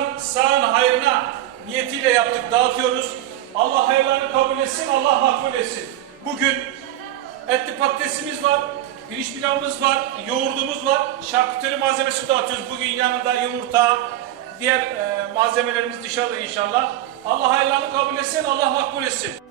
sağın, sağın hayrına niyetiyle yaptık, dağıtıyoruz. Allah hayırlarını kabul etsin, Allah makbul etsin. Bugün etli patatesimiz var, pirinç pilavımız var, yoğurdumuz var, şarküteri malzemesi dağıtıyoruz. Bugün yanında yumurta, diğer e, malzemelerimiz dışarıda inşallah. Allah hayırlarını kabul etsin, Allah makbul etsin.